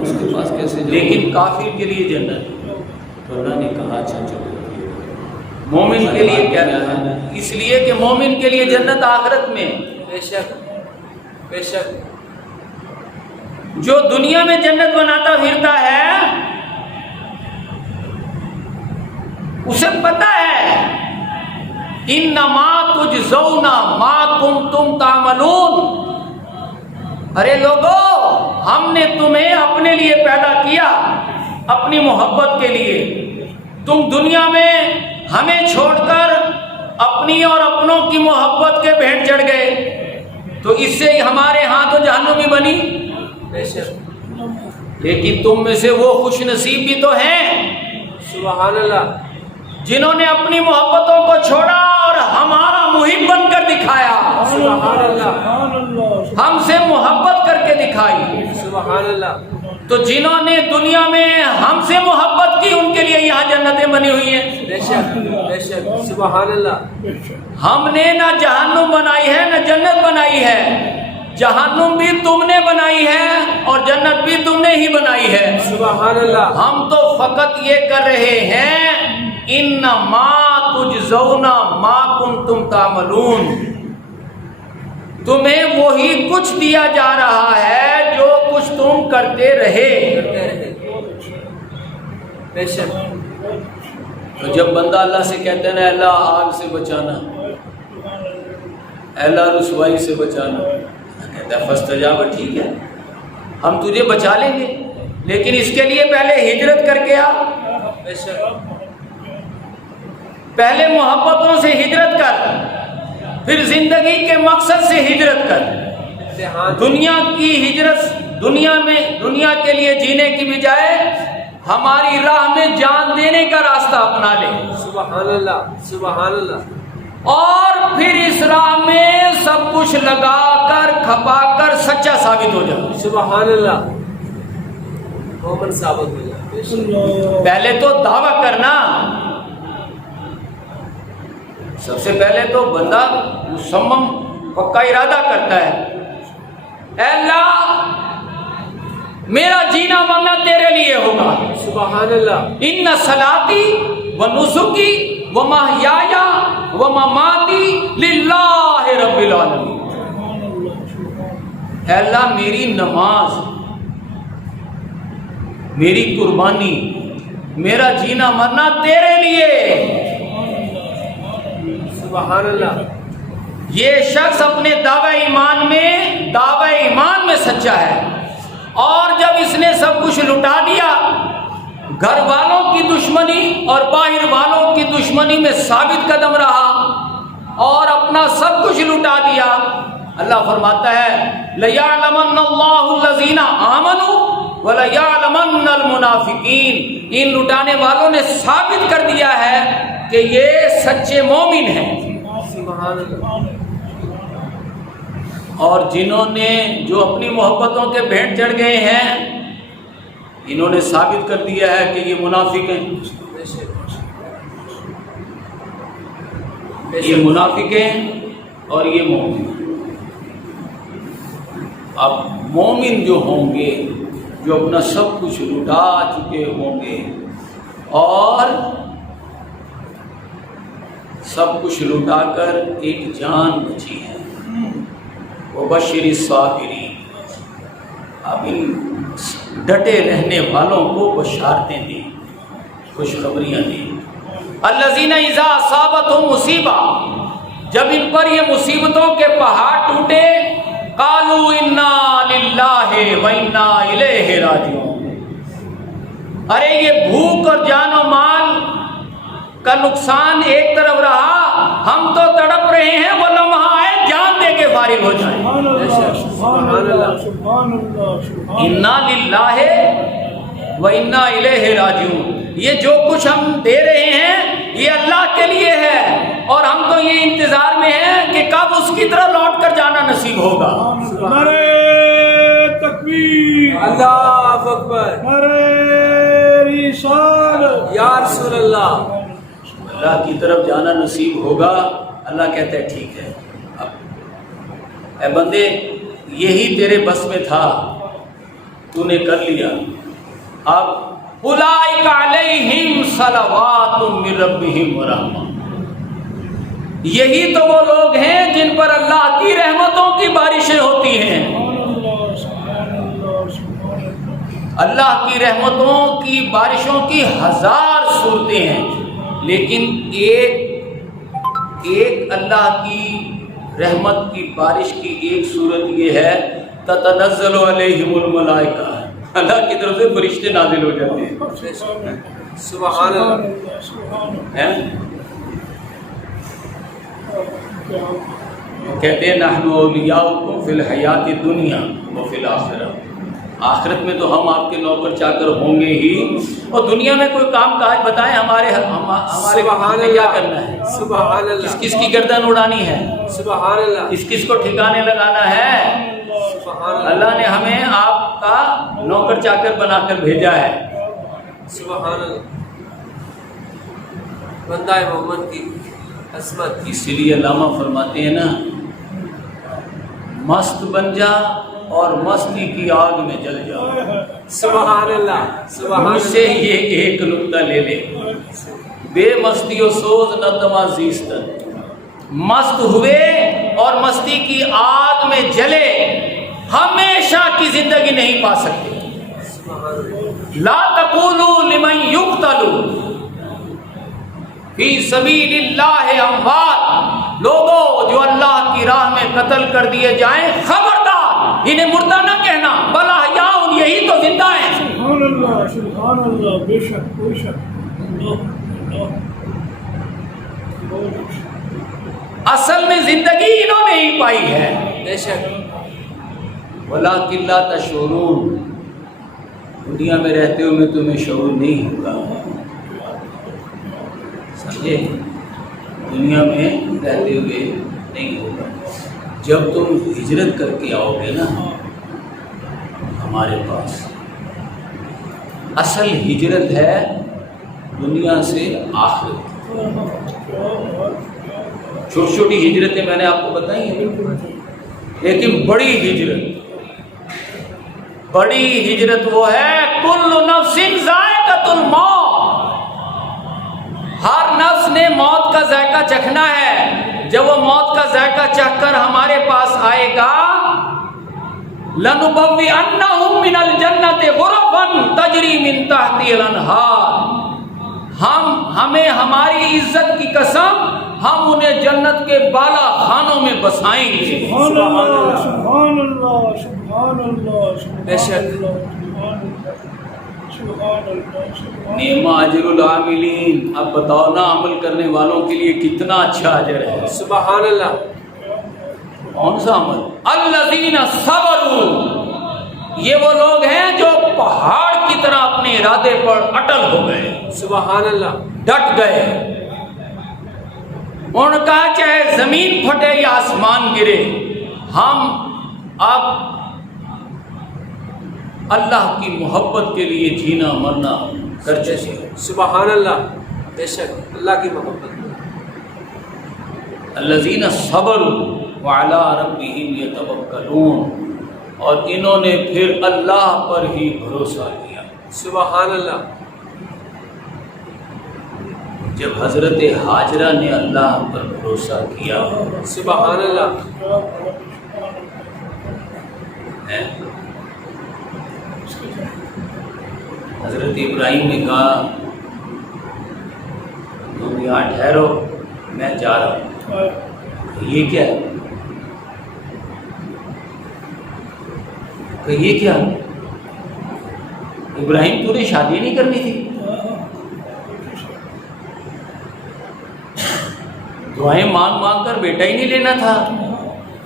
اس کے پاس کیسے، لیکن کافر کے لیے جنت۔ تو اللہ نے کہا اچھا چلو مومن کے لیے قید خانہ، اس لیے کہ مومن کے لیے جنت آخرت میں۔ بے شک بے شک جو دنیا میں جنت بناتا پھرتا ہے اسے پتہ ہے انما تجزون ما کنتم تعملون، ارے لوگو ہم نے تمہیں اپنے لیے پیدا کیا، اپنی محبت کے لیے، تم دنیا میں ہمیں چھوڑ کر اپنی اور اپنوں کی محبت کے بھیٹ چڑھ گئے، تو اس سے ہمارے ہاں تو جہنمی بنی۔ بے شک لیکن تم میں سے وہ خوش نصیب بھی تو ہیں سبحان اللہ، جنہوں نے اپنی محبتوں کو چھوڑا اور ہمارا محب بن کر دکھایا، سبحان اللہ، ہم سے محبت کر کے دکھائی۔ سبحان اللہ، تو جنہوں نے دنیا میں ہم سے محبت کی ان کے لیے یہاں جنتیں بنی ہوئی ہیں۔ بے شک بے شک سبحان اللہ، ہم نے نہ جہنم بنائی ہے نہ جنت بنائی ہے، جہنم بھی تم نے بنائی ہے اور جنت بھی تم نے ہی بنائی ہے۔ سبحان اللہ، ہم تو فقط یہ کر رہے ہیں انما تجزون ما کنتم تعملون، تمہیں وہی کچھ دیا جا رہا ہے جو کچھ تم کرتے رہے۔ کرتے رہے۔ بے شک تو جب بندہ اللہ سے کہتا ہے نا اللہ آگ سے بچانا، اللہ رسوائی سے بچانا، کہتا ہے فاستجاب، ٹھیک ہے ہم تجھے بچا لیں گے، لیکن اس کے لیے پہلے ہجرت کر کے آ، بے شک پہلے محبتوں سے ہجرت کر، پھر زندگی کے مقصد سے ہجرت کر۔ دنیا کی ہجرت، دنیا کے لیے جینے کی بجائے ہماری راہ میں جان دینے کا راستہ اپنا لے، سبحان اللہ، سبحان اللہ، اور پھر اس راہ میں سب کچھ لگا کر کھپا کر سچا ثابت ہو جائے۔ سبحان اللہ، مومن ثابت ہو جائے۔ بے شک پہلے تو دعویٰ کرنا، سب سے پہلے تو بندہ مصمم پکا ارادہ کرتا ہے اے اللہ میرا جینا مرنا تیرے لیے ہوگا، سبحان اللہ، ان صلاتی و نسکی و محیایا و مماتی للہ رب العالمین، اے اللہ میری نماز، میری قربانی، میرا جینا مرنا تیرے لیے۔ سبحان اللہ، یہ شخص اپنے دعوی ایمان میں سچا ہے، اور جب اس نے سب کچھ لٹا دیا، گھر والوں کی دشمنی اور باہر والوں کی دشمنی میں ثابت قدم رہا اور اپنا سب کچھ لٹا دیا. اللہ فرماتا ہے لَيَعْلَمَنَّ اللَّهُ الَّذِينَ آمَنُوا وَلَيَعْلَمَنَّ الْمُنَافِقِينَ. ان لٹانے والوں نے ثابت کر دیا ہے کہ یہ سچے مومن ہیں. سبحان اللہ. اور جنہوں نے جو اپنی محبتوں کے بھینٹ چڑھ گئے ہیں انہوں نے ثابت کر دیا ہے کہ یہ منافق ہیں. بے شک. یہ منافق ہیں اور یہ مومن. اب مومن جو ہوں گے جو اپنا سب کچھ لٹا چکے ہوں گے اور سب کچھ لٹا کر ایک جان بچی ہے وبشر الصابرین. اب ان ڈٹے رہنے والوں کو بشارتیں دیں خوشخبریاں دیں. الذین اذا اصابتہم مصیبہ جب ان پر یہ مصیبتوں کے پہاڑ ٹوٹے قالوا انا للہ و انا الیہ راجعون. ارے یہ بھوک اور جان و مال کا نقصان ایک طرف رہا ہم تو تڑپ رہے ہیں وہ لمحہ ہے جان دے کے فارغ ہو جائیں. سبحان اللہ سبحان اللہ سبحان اللہ سبحان انا للہ و انا الیہ راجعون. یہ جو کچھ ہم دے رہے ہیں یہ اللہ کے لیے ہے اور ہم تو یہ انتظار میں ہیں کہ کب اس کی طرح لوٹ کر جانا نصیب ہوگا. نعرہ تکبیر اللہ اکبر. نعرہ رسالت یا رسول اللہ. اللہ کی طرف جانا نصیب ہوگا. اللہ کہتا ہے ٹھیک ہے. اب اے بندے یہی تیرے بس میں تھا تو نے کر لیا. اب اولئک علیہم صلوات من ربہم ورحمہ. یہی تو وہ لوگ ہیں جن پر اللہ کی رحمتوں کی بارشیں ہوتی ہیں. اللہ کی رحمتوں کی بارشوں کی ہزار صورتیں ہیں لیکن ایک اللہ کی رحمت کی بارش کی ایک صورت یہ ہے تتنزل علیہم الملائکہ. اللہ کی طرف سے فرشتے نازل ہو جاتے ہیں. سبحان اللہ. کہتے ہیں نحن اولیاؤکم فی الحیات الدنیا وفی الآخرہ. آخرت میں تو ہم آپ کے نوکر چاکر ہوں گے ہی اور دنیا میں کوئی کام کاج بتائیں ہمارے کیا کرنا ہے. سبحان اللہ. کس کی گردن اڑانی ہے. سبحان اللہ. کس کو ٹھکانے لگانا ہے. اللہ نے ہمیں آپ کا نوکر چاکر بنا کر بھیجا ہے. سبحان اللہ. بندہ محمد کی عظمت. اسی لیے علامہ فرماتے ہیں نا مست بن جا اور مستی کی آگ میں جل جا. سبحان اللہ. سبحان مجھ سے یہ ایک نقطہ لے لے. بے مستی و سوز نہ تما زیستن. مست ہوئے اور مستی کی آگ میں جلے ہمیشہ کی زندگی نہیں پا سکتے. لا تقولوا لمن یقتل فی سبیل اللہ اموات. لوگوں جو اللہ کی راہ میں قتل کر دیے جائیں خبردار انہیں مردہ نہ کہنا بل احیاء. یہی تو زندہ ہیں. سبحان اللہ سبحان اللہ. بے شک بے شک. اصل میں زندگی انہوں نے ہی پائی ہے. بے شک. وَلَٰكِن لَا تَشْعُرُونَ. دنیا میں رہتے ہوئے تمہیں شعور نہیں ہوگا. سمجھے. دنیا میں رہتے ہوئے نہیں ہوگا. جب تم ہجرت کر کے آؤ گے نا ہمارے پاس. اصل ہجرت ہے دنیا سے آخرت. چھوٹی چھوٹی ہجرتیں میں نے آپ کو بتائی ہیں لیکن بڑی ہجرت وہ ہے کل نفس ذائقۃ الموت. ہر نفس نے موت کا ذائقہ چکھنا ہے. جب وہ موت کا ذائقہ چکھ کر ہمارے پاس آئے گا لَنُبَوِّئَنَّهُم مِّنَ الْجَنَّةِ غُرَفًا تَجْرِي مِن تَحْتِهَا الْأَنْهَارُ. ہمیں ہماری عزت کی قسم ہم انہیں جنت کے بالا خانوں میں بسائیں گے. سبحان اللہ سبحان اللہ سبحان اللہ. بے شک. سبحان اللہ سبحان نعم اجر العاملین. اب بتاؤ نا عمل کرنے والوں کے لیے کتنا اچھا اجر ہے. سبحان اللہ. کون سا عمل؟ الذین صبروا، یہ وہ لوگ ہیں جو پہاڑ کی طرح اپنے ارادے پر اٹل ہو گئے، سبحان اللہ. ڈٹ گئے. ان کا چاہے زمین پھٹے یا آسمان گرے، ہم اب اللہ کی محبت کے لیے جینا مرنا کر چکے ہیں. سبحان اللہ. بے شک اللہ کی محبت. الذین صبروا وعلی ربہم یتوکلون، اور انہوں نے پھر اللہ پر ہی بھروسہ کیا. سبحان اللہ. جب حضرت ہاجرہ نے اللہ پر بھروسہ کیا سبحان اللہ. ہے، حضرت ابراہیم نے کہا تم یہاں ٹھہرو، میں جا رہا ہوں. یہ کیا ہے؟ کہ یہ کیا؟ ابراہیم تو نے شادی نہیں کرنی تھی، دعائیں مانگ مانگ کر بیٹا ہی نہیں لینا تھا،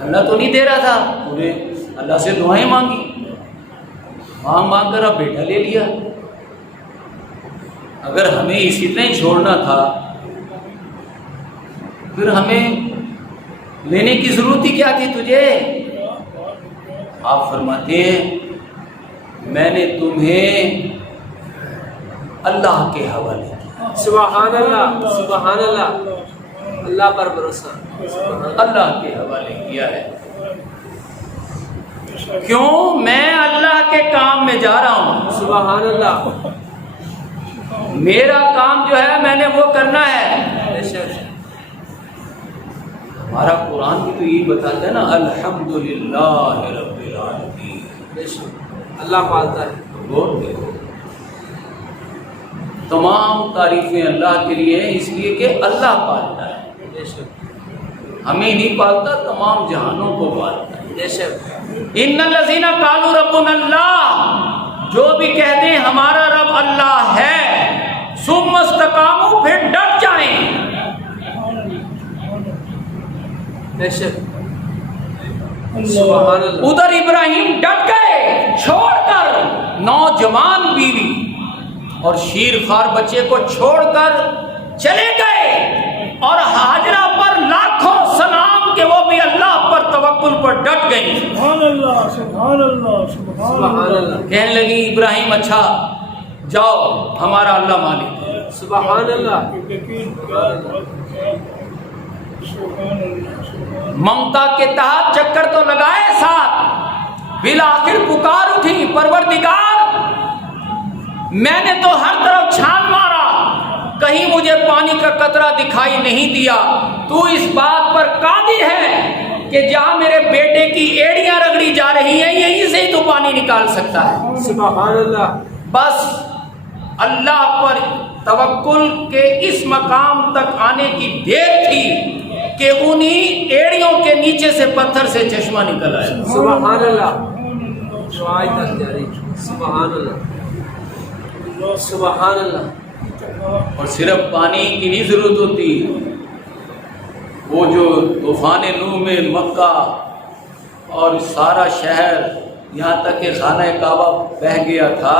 اللہ تو نہیں دے رہا تھا، تو نے اللہ سے دعائیں مانگی، مانگ مانگ کر اب بیٹا لے لیا. اگر ہمیں اسی طرح ہی چھوڑنا تھا پھر ہمیں لینے کی ضرورت ہی کیا تھی تجھے؟ آپ فرماتے ہیں میں نے تمہیں اللہ کے حوالے کیا. سبحان اللہ. سبحان اللہ. اللہ پر بھروسہ. اللہ کے حوالے کیا ہے. کیوں؟ میں اللہ کے کام میں جا رہا ہوں. سبحان اللہ. میرا کام جو ہے میں نے وہ کرنا ہے. بے شک. ہمارا قرآن بھی تو یہی بتاتا ہے نا، الحمدللہ رب العالمین. بے شک اللہ پالتا ہے. غور کرو، تمام تعریفیں اللہ کے لیے ہیں، اس لیے کہ اللہ پالتا ہے. بے شک. ہمیں نہیں پالتا، تمام جہانوں کو پالتا ہے. بے شک. ان الذین قالوا ربنا اللہ، جو بھی کہتے ہیں ہمارا رب اللہ ہے، ثم استقاموا، پھر ڈٹ جائیں. بے شک. سبحان اللہ. ادھر ابراہیم ڈٹ گئے، چھوڑ کر نوجوان بیوی اور شیر خوار بچے کو چھوڑ کر چلے گئے، اور ہاجرہ پر لاکھوں سلام کہ وہ بھی اللہ پر توکل پر ڈٹ گئی. سبحان اللہ سبحان اللہ سبحان سبحان اللہ. اللہ. کہنے لگی ابراہیم اچھا جاؤ، ہمارا اللہ مالک ہے. سبحان اللہ. یقین کیا بات ہے. سبحان اللہ سبحان ممتا کے تحت چکر تو لگائے ساتھ، بالآخر پکار اٹھی پروردگار میں نے تو ہر طرف چھان مارا، کہیں مجھے پانی کا قطرہ دکھائی نہیں دیا. تو اس بات پر قادر ہے کہ جہاں میرے بیٹے کی ایڑیاں رگڑی جا رہی ہیں یہیں سے ہی تو پانی نکال سکتا ہے. سبحان اللہ. بس اللہ پر توکل کے اس مقام تک آنے کی دیر تھی کہ انہی ایڑیوں کے نیچے سے پتھر سے چشمہ نکل آیا. سبحان اللہ. دعائیں تک جاری. سبحان اللہ. سبحان اللہ. اور صرف پانی کی نہیں ضرورت ہوتی، وہ جو طوفان نوح میں مکہ اور سارا شہر یہاں تک کہ خانہ کعبہ بہہ گیا تھا،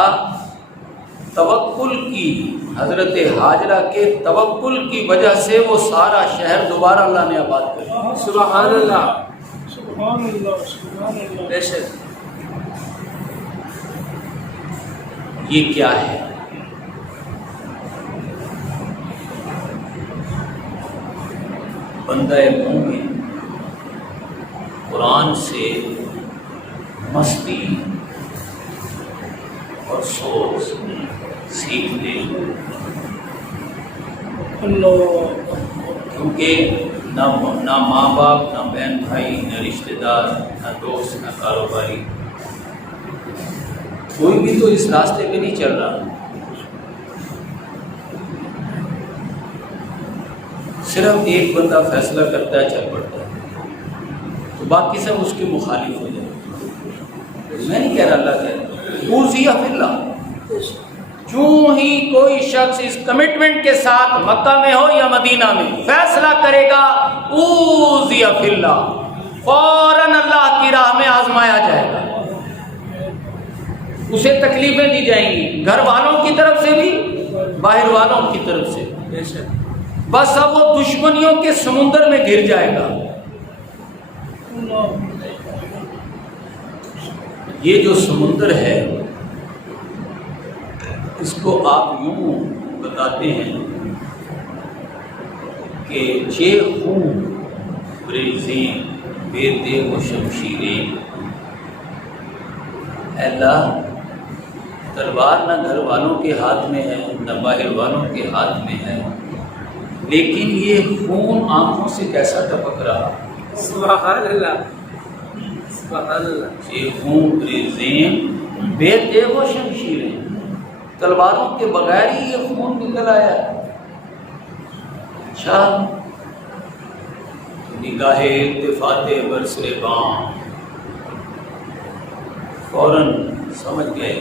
توکل کی، حضرت ہاجرہ کے توکل کی وجہ سے وہ سارا شہر دوبارہ اللہ نے آباد کر دیا. سبحان اللہ. سبحان اللہ سبحان اللہ. بے شک. یہ کیا ہے؟ بندہ مومن قرآن سے مستی اور سوچ سیکھ لے، اللہ. کیونکہ نہ ماں باپ، نہ بہن بھائی، نہ رشتہ دار، نہ دوست، نہ کاروباری، کوئی بھی تو اس راستے پہ نہیں چل رہا. صرف ایک بندہ فیصلہ کرتا ہے، چل پڑتا ہے، تو باقی سب اس کے مخالف ہو جائے. میں نہیں کہہ رہا، اللہ کہہ رہا اوذی فی اللہ، چوں ہی کوئی شخص اس کمٹمنٹ کے ساتھ مکہ میں ہو یا مدینہ میں فیصلہ کرے گا اوذی فی اللہ، فوراً اللہ کی راہ میں آزمایا جائے گا، اسے تکلیفیں دی جائیں گی، گھر والوں کی طرف سے بھی باہر والوں کی طرف سے، بے شک بس اب وہ دشمنیوں کے سمندر میں گر جائے گا۔ یہ جو سمندر ہے اس کو آپ یوں بتاتے ہیں کہ چھ خون بریزیں بے تیغ و شمشیریں، اے اللہ تلوار نہ گھر والوں کے ہاتھ میں ہے نہ باہر والوں کے ہاتھ میں ہے، لیکن یہ خون آنکھوں سے کیسا ٹپک رہا، سبحان اللہ سبحان اللہ، یہ خون بریزیں بے تیغ و شمشیریں، تلواروں کے بغیر ہی یہ خون نکل آیا۔ اچھا، نگاہ التفات برسر بام، فوراً سمجھ گئے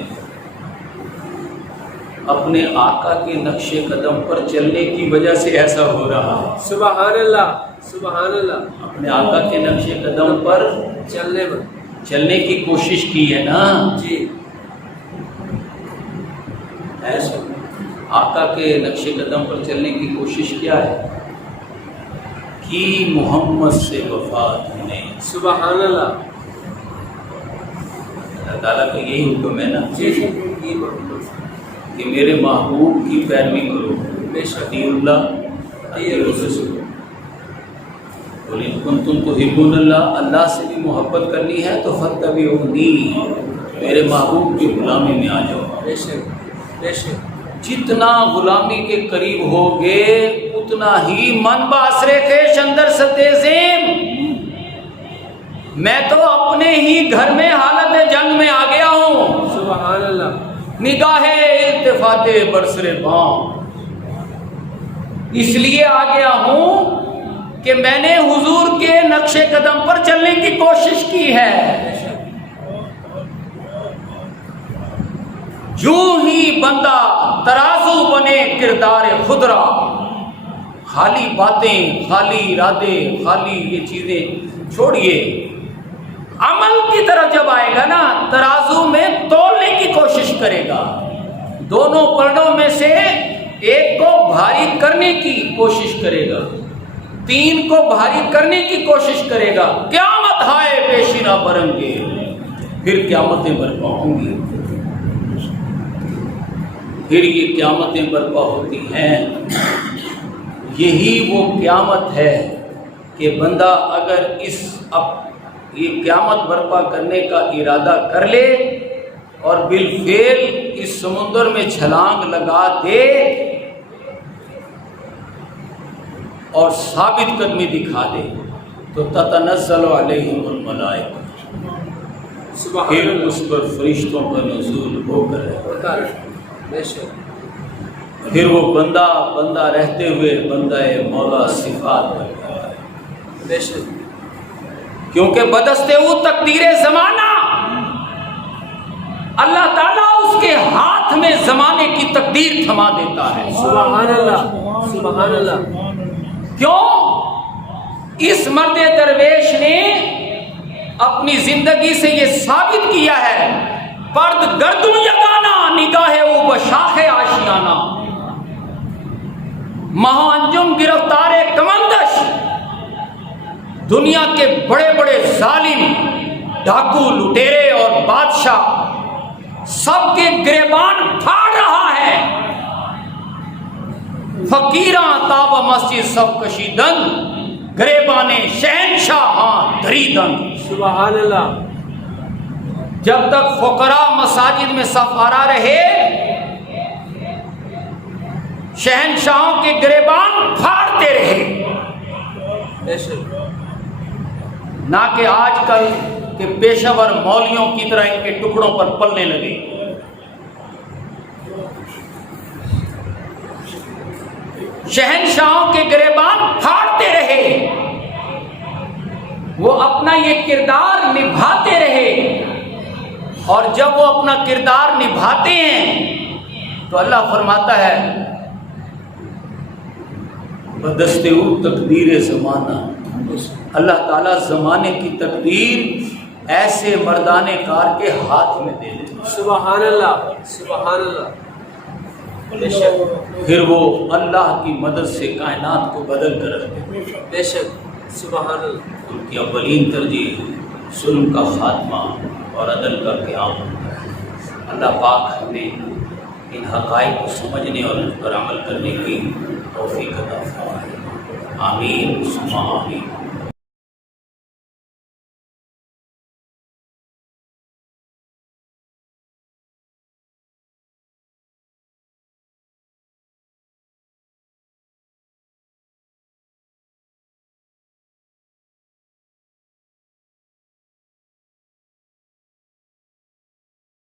اپنے آقا کے نقش قدم پر چلنے کی وجہ سے ایسا ہو رہا ہے۔ سبحان اللہ سبحان اللہ، اپنے آقا کے نقش قدم پر چلنے کی کوشش کی ہے نا جی، ایسا آقا کے نقش قدم پر چلنے کی کوشش کیا ہے کہ محمد سے وفات ہونے، سبحان اللہ، اللہ تعالیٰ کا یہی حکم ہے نا جی جی محمد، کہ میرے محبوب کی پیروی کرو، بے شک، اطیعوا اللہ اطیعوا الرسول، قل ان کنتم تحبون اللہ، اللہ سے بھی محبت کرنی ہے تو فاتبعونی، میرے محبوب کی غلامی میں آ جاؤ۔ بے شک بے شک، جتنا غلامی کے قریب ہوگے اتنا ہی من باسر خیش اندر ستیزیم، میں تو اپنے ہی گھر میں حالت جنگ میں آ گیا ہوں، سبحان اللہ، نگاہ التفات برسر بام، اس لیے آ گیا ہوں کہ میں نے حضور کے نقش قدم پر چلنے کی کوشش کی ہے۔ جو ہی بندہ ترازو بنے کردار خدرا، خالی باتیں، خالی ارادے، خالی یہ چیزیں چھوڑیے، عمل کی طرف جب آئے گا نا ترازو میں تولنے کی کوشش کرے گا، دونوں پلڑوں میں سے ایک کو بھاری کرنے کی کوشش کرے گا، تین کو بھاری کرنے کی کوشش کرے گا، قیامت ہائے پیشینہ برنگے، پھر قیامتیں برپا ہوں گی، پھر یہ قیامتیں برپا ہوتی ہیں۔ یہی وہ قیامت ہے کہ بندہ اگر یہ قیامت برپا کرنے کا ارادہ کر لے اور بالفعل اس سمندر میں چھلانگ لگا دے اور ثابت قدمی دکھا دے تو تتنزل علیہم الملائکہ، پھر اس پر فرشتوں کا نزول ہو کر بے شک، پھر وہ بندہ رہتے ہوئے بندہ مولا صفات بن جاتا ہے، بے شک، کیونکہ بدستے وہ تقدیر زمانہ، اللہ تعالیٰ اس کے ہاتھ میں زمانے کی تقدیر تھما دیتا ہے۔ سبحان اللہ سبحان اللہ، کیوں؟ اس مرد درویش نے اپنی زندگی سے یہ ثابت کیا ہے، پرد گردوں یگانا نگاہ او بشاخ آشیانہ، مہا انجم گرفتار کمندش، دنیا کے بڑے بڑے ظالم ڈاکو لٹیرے اور بادشاہ سب کے گریبان پھاڑ رہا ہے، فقیراں تاب مسجد سب کشیدن، گریبان شہنشاہاں دریدن۔ سبحان اللہ، جب تک فقراء مساجد میں صف آرا رہے شہنشاہوں کے گریبان پھاڑتے رہے، بے شک، نہ کہ آج کل کے پیشہ ور مولیوں کی طرح ان کے ٹکڑوں پر پلنے لگے۔ شہنشاہوں کے گریبان پھاڑتے رہے، وہ اپنا یہ کردار نبھاتے رہے، اور جب وہ اپنا کردار نبھاتے ہیں تو اللہ فرماتا ہے بدستِ او تقدیر زمانہ، اللہ تعالیٰ زمانے کی تقدیر ایسے مردان کار کے ہاتھ میں دے دیتا، سبحان اللہ، سبحان اللہ، بے شک پھر وہ اللہ کی مدد سے کائنات کو بدل کر رکھ دیتے۔ بے شک، سبحان اللہ، ان کی اولین ترجیح ظلم کا خاتمہ اور عدل کا قیام ہوتا ہے۔ اللہ پاک ہمیں ان حقائق کو سمجھنے اور ان پر عمل کرنے کی توفیق عطا فرمائے۔ آمین ثم آمین۔